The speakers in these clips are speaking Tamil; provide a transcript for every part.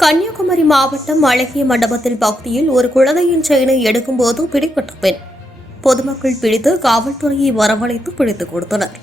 கன்னியாகுமரி மாவட்டம் அழகிய மண்டபத்தில் பகுதியில் ஒரு குழந்தையின் செயினை எடுக்கும்போது பிடிபட்ட பெண் பொதுமக்கள் பிடித்து காவல்துறையை வரவழைத்து பிடித்துக் கொடுத்தனர்.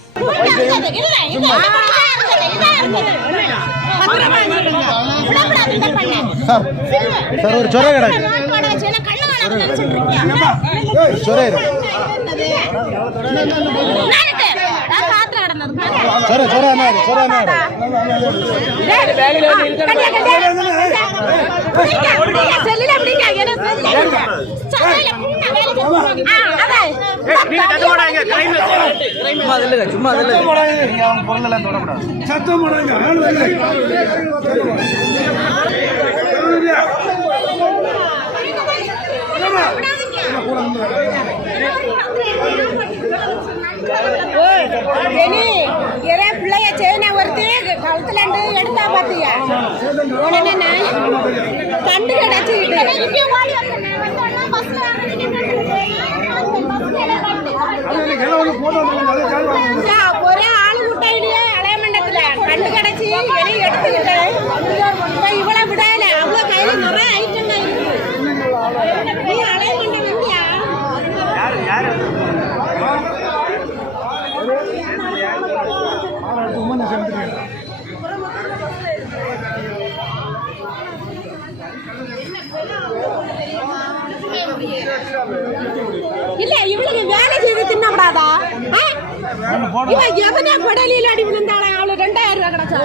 பிள்ளைய செயினை ஒருத்தி கழுத்துல எடுத்தா பாத்தியா உடனே கண்டு கிடைச்சிக்கிட்டு ஒரே ஆளு முட்டையிலேயே அலையமண்டத்துல கண்டு கிடைச்சி வெளியே எடுத்துக்கிட்டு இவ்வளவு விடாத அவ்வளவு கையில நிறைய ஐட்டம் இருக்கு. நீ அலையமண்டம் வந்தியா? இல்ல இவளுக்கு வேலை செய்து தின்னப்படாதா? இவன் எவனே படலில் அடி விழுந்தாளே அவளுக்கு 2000 ரூபாய் கிடைச்சா